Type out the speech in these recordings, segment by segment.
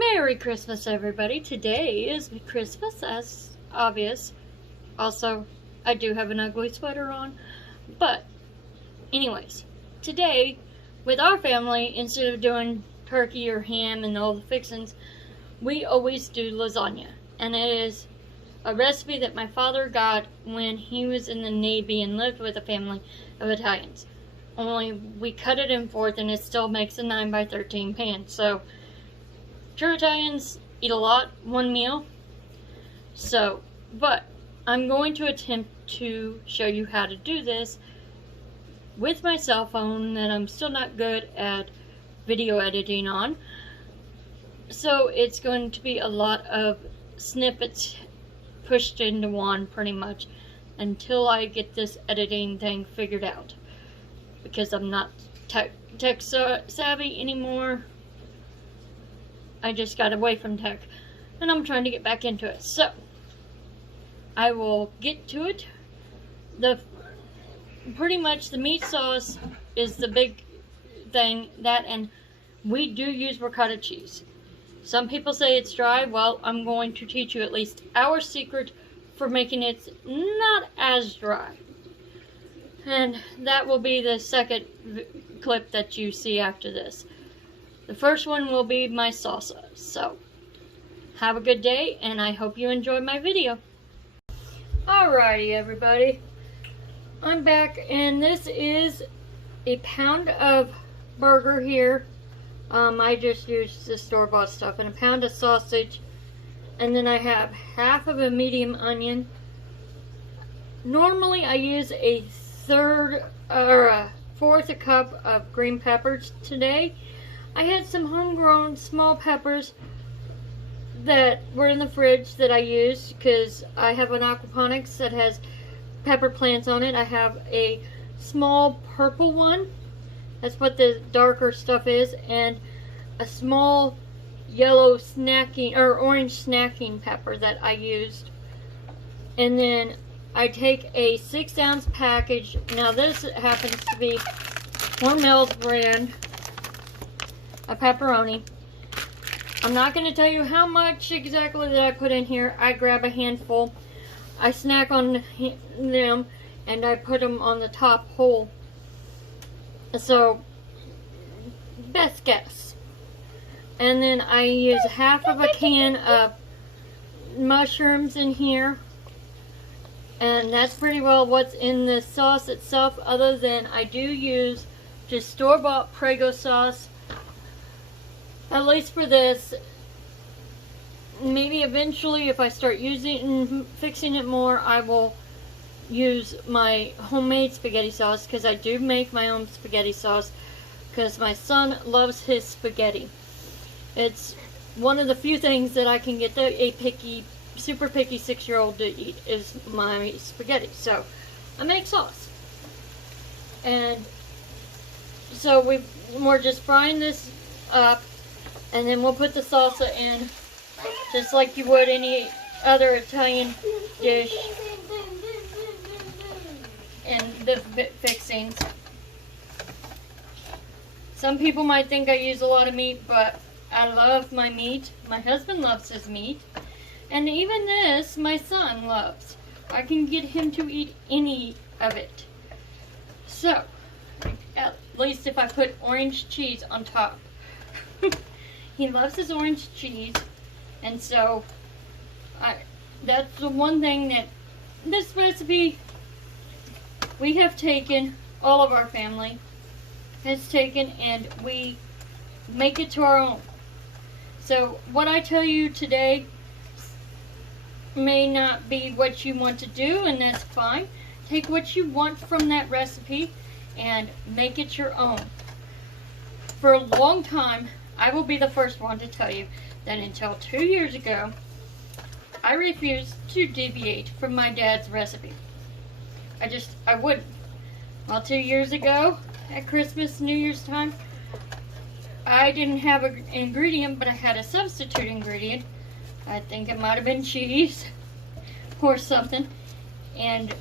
Merry Christmas, everybody. Today is Christmas, as obvious. Also, I do have an ugly sweater on. But, anyways, today, with our family, instead of doing turkey or ham and all the fixings, we always do lasagna. And it is a recipe that my father got when he was in the Navy and lived with a family of Italians. Only we cut it in fourth and it still makes a 9x13 pan. So, true Italians eat a lot, one meal. So, but I'm going to attempt to show you how to do this with my cell phone that I'm still not good at video editing on. So it's going to be a lot of snippets pushed into one pretty much until I get this editing thing figured out. Because I'm not tech savvy anymore. I just got away from tech and I'm trying to get back into it. So I will get to it. Pretty much the meat sauce is the big thing, and we do use ricotta cheese. Some people say it's dry. Well, I'm going to teach you at least our secret for making it not as dry. And that will be the second clip that you see after this. The first one will be my salsa. So, have a good day, and I hope you enjoy my video. Alrighty, everybody. I'm back, and this is a pound of burger here. I just used the store-bought stuff, and a pound of sausage. And then I have half of a medium onion. Normally, I use a fourth a cup of green peppers today. I had some homegrown small peppers that were in the fridge that I used because I have an aquaponics that has pepper plants on it. I have a small purple one. That's what the darker stuff is. And a small yellow snacking or orange snacking pepper that I used. And then I take a 6-ounce package. Now this happens to be Hormel's brand of pepperoni. I'm not going to tell you how much exactly that I put in here. I grab a handful. I snack on them and I put them on the top whole. So, best guess. And then I use half of a can of mushrooms in here. And that's pretty well what's in the sauce itself, other than I do use just store-bought Prego sauce. At least for this. Maybe eventually if I start fixing it more, I will use my homemade spaghetti sauce, because I do make my own spaghetti sauce because my son loves his spaghetti. It's one of the few things that I can get a super picky 6-year-old to eat is my spaghetti. So I make sauce. And so we're just frying this up, and then we'll put the salsa in just like you would any other Italian dish and the fixings. Some people might think I use a lot of meat, but I love my meat. My husband loves his meat. And even this, my son loves. I can get him to eat any of it. So, at least if I put orange cheese on top. He loves his orange cheese. And so, that's the one thing that this recipe we have taken, all of our family has taken, and we make it to our own. So, what I tell you today may not be what you want to do, and that's fine. Take what you want from that recipe and make it your own. For a long time, I will be the first one to tell you that until 2 years ago, I refused to deviate from my dad's recipe. I wouldn't. Well, 2 years ago, at Christmas, New Year's time, I didn't have an ingredient, but I had a substitute ingredient. I think it might have been cheese or something. And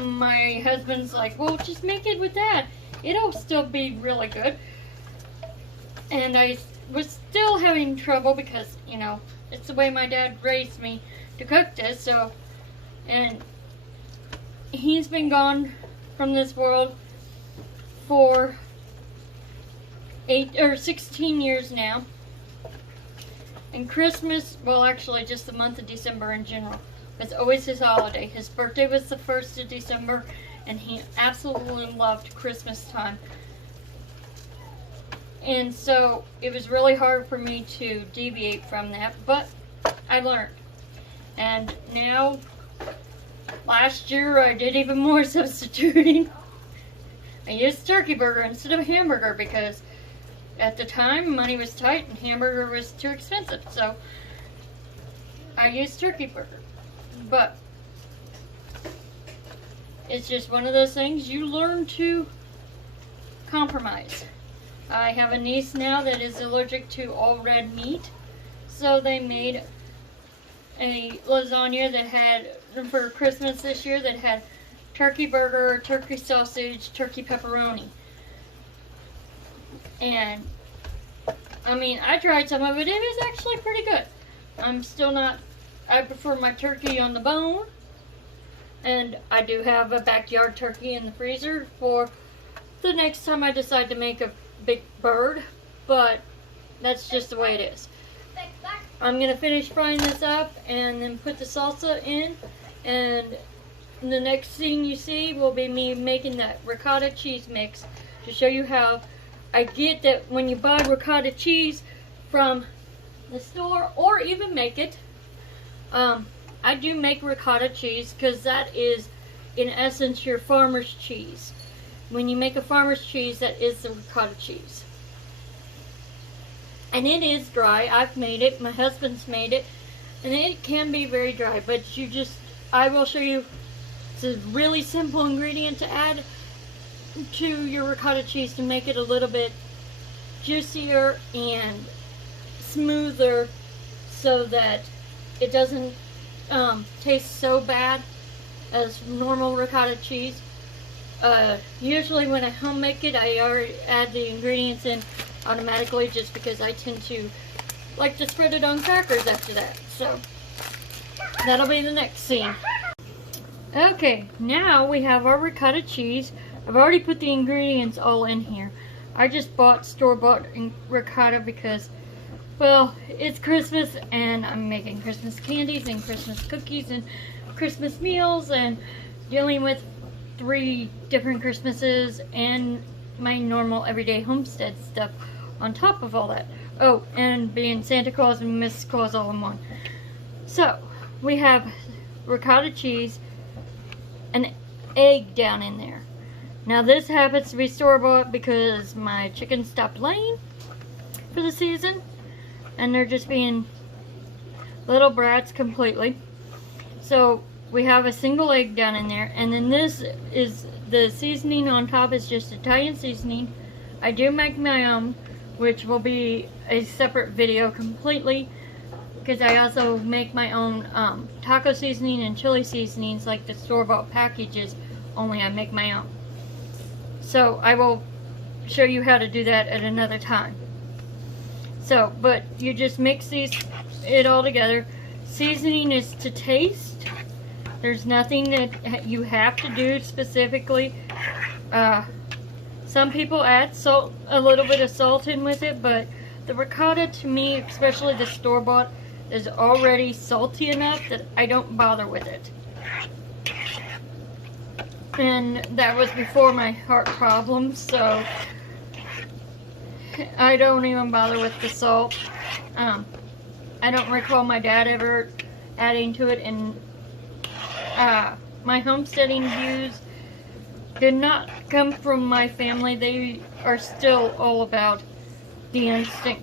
my husband's like, well, just make it with that. It'll still be really good. And I was still having trouble because, you know, it's the way my dad raised me to cook this. So, and he's been gone from this world for 16 years now. And Christmas, well, actually just the month of December in general, was always his holiday. His birthday was the 1st of December, and he absolutely loved Christmas time. And so it was really hard for me to deviate from that, but I learned. And now, last year I did even more substituting. I used turkey burger instead of hamburger because at the time money was tight and hamburger was too expensive. So I used turkey burger. But it's just one of those things you learn to compromise. I have a niece now that is allergic to all red meat, so they made a lasagna that had, for Christmas this year, that had turkey burger, turkey sausage, turkey pepperoni. And, I mean, I tried some of it, it was actually pretty good. I prefer my turkey on the bone, and I do have a backyard turkey in the freezer for the next time I decide to make a big bird, but that's just the way it is. I'm going to finish frying this up and then put the salsa in, and the next thing you see will be me making that ricotta cheese mix to show you how I get that when you buy ricotta cheese from the store or even make it. I do make ricotta cheese because that is in essence your farmer's cheese. When you make a farmer's cheese, that is the ricotta cheese. And it is dry. I've made it. My husband's made it. And it can be very dry. But I will show you, it's a really simple ingredient to add to your ricotta cheese to make it a little bit juicier and smoother so that it doesn't taste so bad as normal ricotta cheese. Usually when I home make it, I already add the ingredients in automatically just because I tend to like to spread it on crackers after that. So that'll be the next scene. Okay, now we have our ricotta cheese. I've already put the ingredients all in here. I just bought store-bought ricotta because, well, it's Christmas and I'm making Christmas candies and Christmas cookies and Christmas meals and dealing with 3 different Christmases and my normal everyday homestead stuff on top of all that. Oh, and being Santa Claus and Mrs. Claus all in one. So, we have ricotta cheese, an egg down in there. Now this happens to be store-bought because my chickens stopped laying for the season and they're just being little brats completely. So we have a single egg down in there, and then this is the seasoning on top is just Italian seasoning. I do make my own, which will be a separate video completely, because I also make my own taco seasoning and chili seasonings like the store-bought packages, only I make my own. So I will show you how to do that at another time. So, but you just mix it all together. Seasoning is to taste. There's nothing that you have to do specifically. Some people add salt, a little bit of salt in with it, but the ricotta to me, especially the store-bought, is already salty enough that I don't bother with it. And that was before my heart problems, so I don't even bother with the salt. I don't recall my dad ever adding to it, and my homesteading views did not come from my family. They are still all about the instant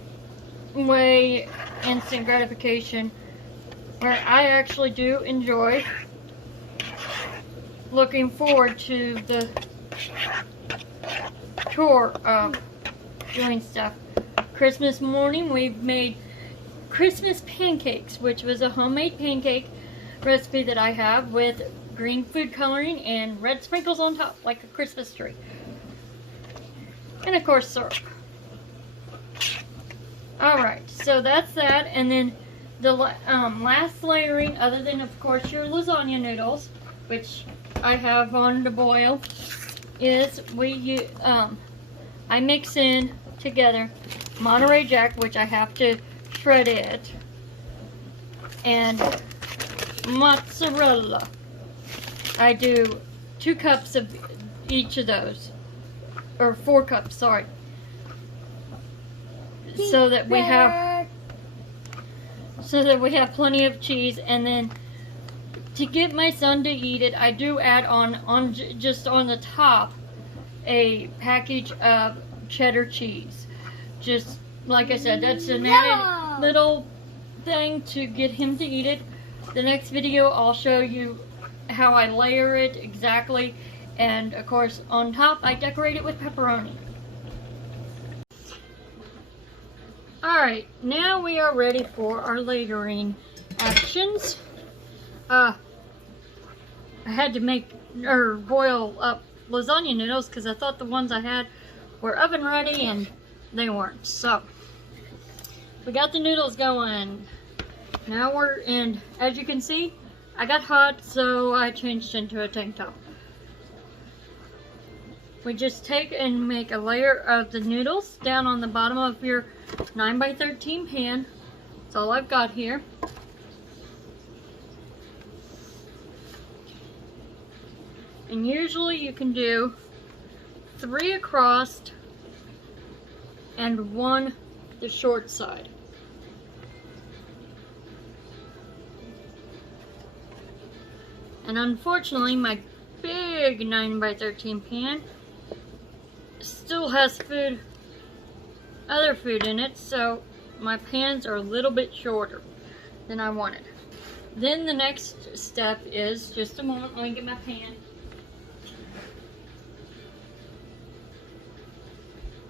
gratification, where I actually do enjoy looking forward to the chore of doing stuff. Christmas morning we've made Christmas pancakes, which was a homemade pancake recipe that I have with green food coloring and red sprinkles on top like a Christmas tree. And of course syrup. So that's that, and then the last layering, other than of course your lasagna noodles, which I have on to boil, is I mix in together Monterey Jack, which I have to shred it, and mozzarella. I do 2 cups of each of those, or 4 cups, sorry, so that we have plenty of cheese. And then to get my son to eat it, I do add on just on the top a package of cheddar cheese. Just like I said, that's an added little thing to get him to eat it. The next video I'll show you how I layer it exactly, and of course on top I decorate it with pepperoni. Alright, now we are ready for our layering actions. I had to boil up lasagna noodles because I thought the ones I had were oven ready and they weren't. So we got the noodles going. Now and as you can see, I got hot, so I changed into a tank top. We just take and make a layer of the noodles down on the bottom of your 9x13 pan. That's all I've got here. And usually you can do 3 across and 1 the short side. And unfortunately, my big 9x13 pan still has other food in it, so my pans are a little bit shorter than I wanted. Then the next step is, just a moment, let me get my pan.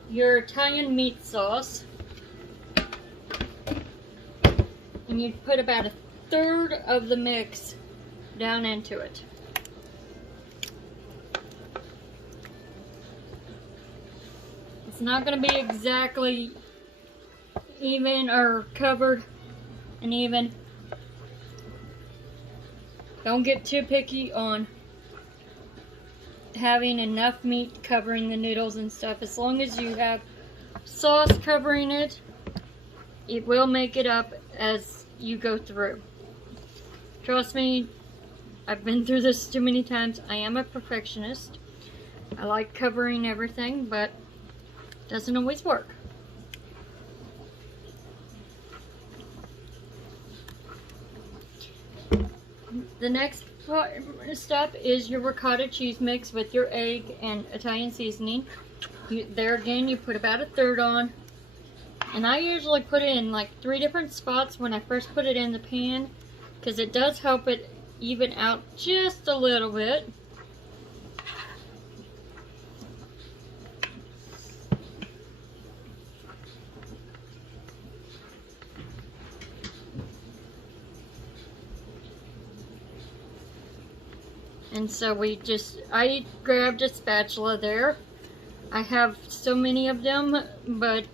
Your Italian meat sauce, and you put about 1/3 of the mix down into it. It's not going to be exactly even or covered and even. Don't get too picky on having enough meat covering the noodles and stuff. As long as you have sauce covering it, it will make it up as you go through. Trust me, I've been through this too many times. I am a perfectionist. I like covering everything, but it doesn't always work. The next step is your ricotta cheese mix with your egg and Italian seasoning. There again, you put about 1/3 on. And I usually put it in like 3 different spots when I first put it in the pan, because it does help it even out just a little bit. And so I grabbed a spatula there. I have so many of them, but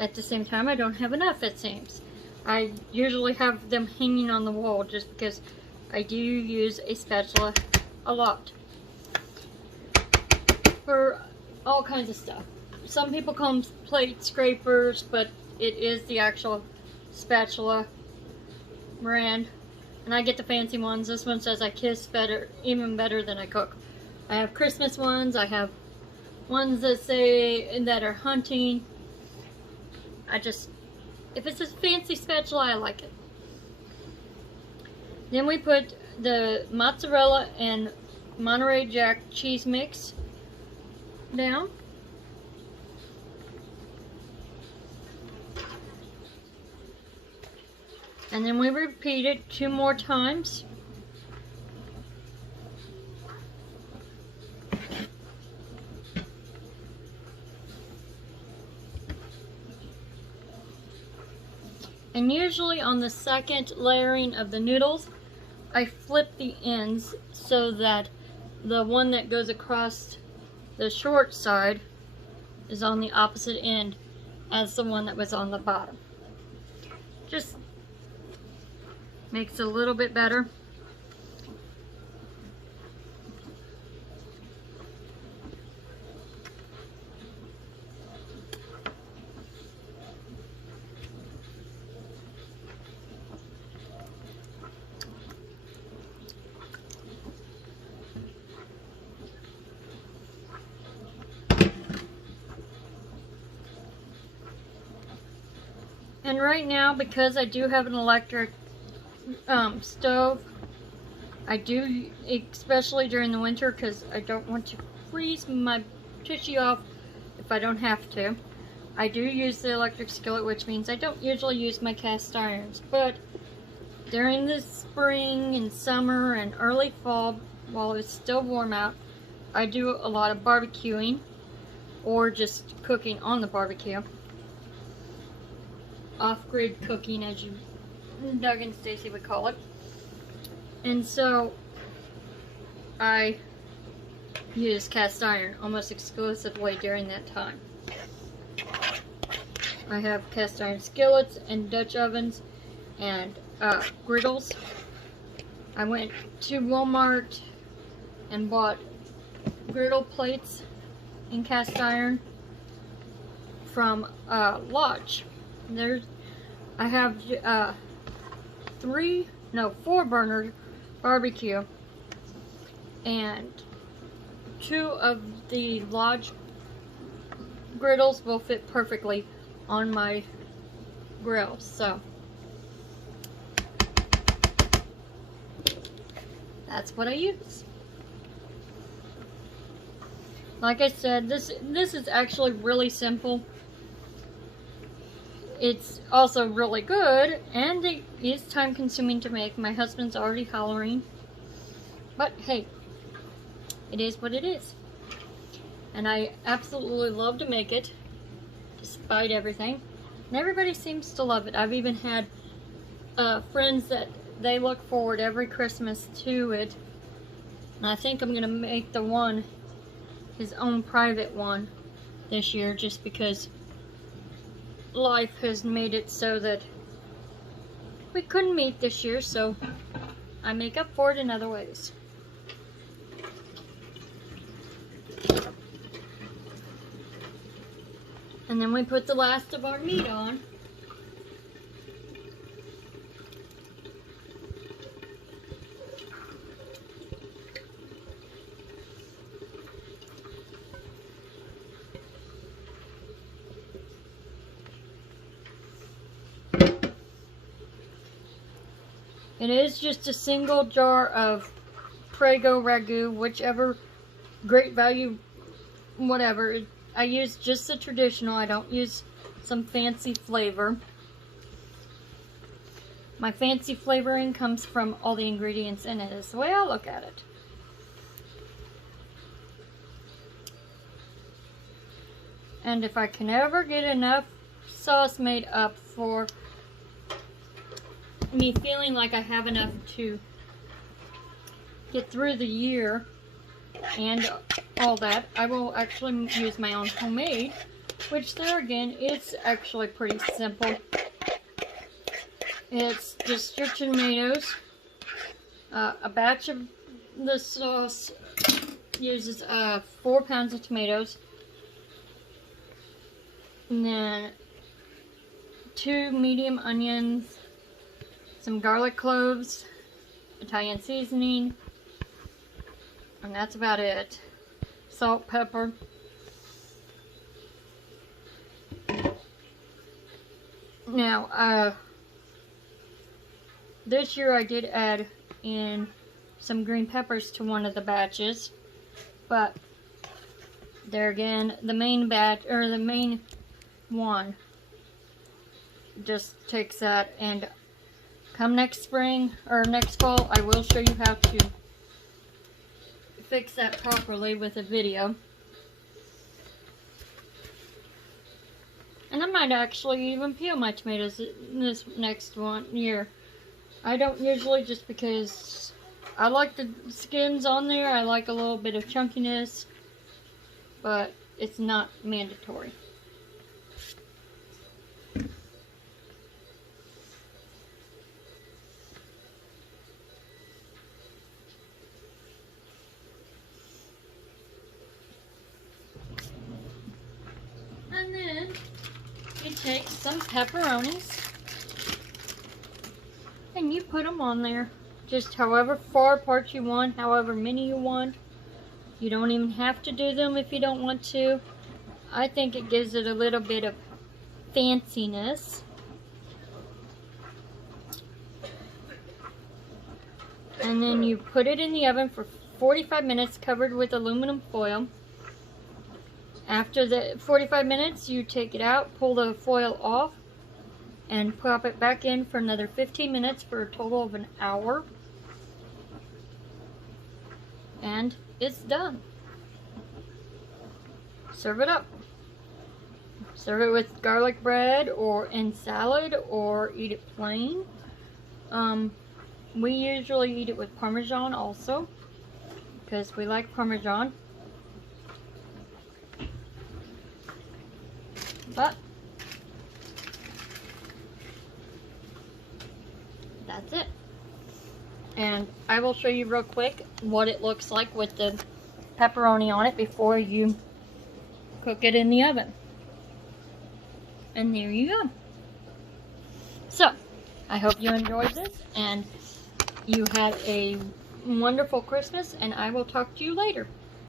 at the same time I don't have enough, it seems. I usually have them hanging on the wall just because I do use a spatula a lot for all kinds of stuff. Some people call them plate scrapers, but it is the actual spatula brand. And I get the fancy ones. This one says I kiss better, even better than I cook. I have Christmas ones. I have ones that say that are hunting. If it's a fancy spatula, I like it. Then we put the mozzarella and Monterey Jack cheese mix down. And then we repeat it 2 more times. And usually on the second layering of the noodles, I flip the ends so that the one that goes across the short side is on the opposite end as the one that was on the bottom. Just makes it a little bit better. And right now, because I do have an electric stove, I do, especially during the winter, because I don't want to freeze my tushy off if I don't have to. I do use the electric skillet, which means I don't usually use my cast irons. But during the spring and summer and early fall, while it's still warm out, I do a lot of barbecuing or just cooking on the barbecue. Off-grid cooking, as you Doug and Stacy would call it. And so I use cast iron almost exclusively during that time. I have cast iron skillets and Dutch ovens and griddles. I went to Walmart and bought griddle plates in cast iron from Lodge. I have 4 burner barbecue, and 2 of the Lodge griddles will fit perfectly on my grill. So that's what I use. Like I said, this is actually really simple. It's also really good, and it is time consuming to make. My husband's already hollering. But hey, it is what it is. And I absolutely love to make it, despite everything. And everybody seems to love it. I've even had friends that they look forward every Christmas to it. And I think I'm going to make the one his own private one this year, just because life has made it so that we couldn't meet this year, so I make up for it in other ways. And then we put the last of our meat on. It is just a single jar of Prego ragu, whichever, Great Value, whatever. I use just the traditional. I don't use some fancy flavor. My fancy flavoring comes from all the ingredients in it, is the way I look at it. And if I can ever get enough sauce made up for me feeling like I have enough to get through the year and all that, I will actually use my own homemade, which there again, it's actually pretty simple. It's just your tomatoes. A batch of the sauce uses 4 pounds of tomatoes, and then 2 medium onions, some garlic cloves, Italian seasoning, and that's about it. Salt, pepper. Now, this year I did add in some green peppers to one of the batches, but there again, the main batch, or the main one, just takes that. And come next spring, or next fall, I will show you how to fix that properly with a video. And I might actually even peel my tomatoes this next year. I don't usually, just because I like the skins on there. I like a little bit of chunkiness, but it's not mandatory. take some pepperonis and you put them on there. Just however far apart you want, however many you want. You don't even have to do them if you don't want to. I think it gives it a little bit of fanciness. And then you put it in the oven for 45 minutes covered with aluminum foil. After the 45 minutes, you take it out, pull the foil off, and pop it back in for another 15 minutes for a total of an hour. And it's done. Serve it up. Serve it with garlic bread or in salad or eat it plain. We usually eat it with Parmesan also because we like Parmesan. But that's it. And I will show you real quick what it looks like with the pepperoni on it before you cook it in the oven. And there you go. So, I hope you enjoyed this and you had a wonderful Christmas, and I will talk to you later.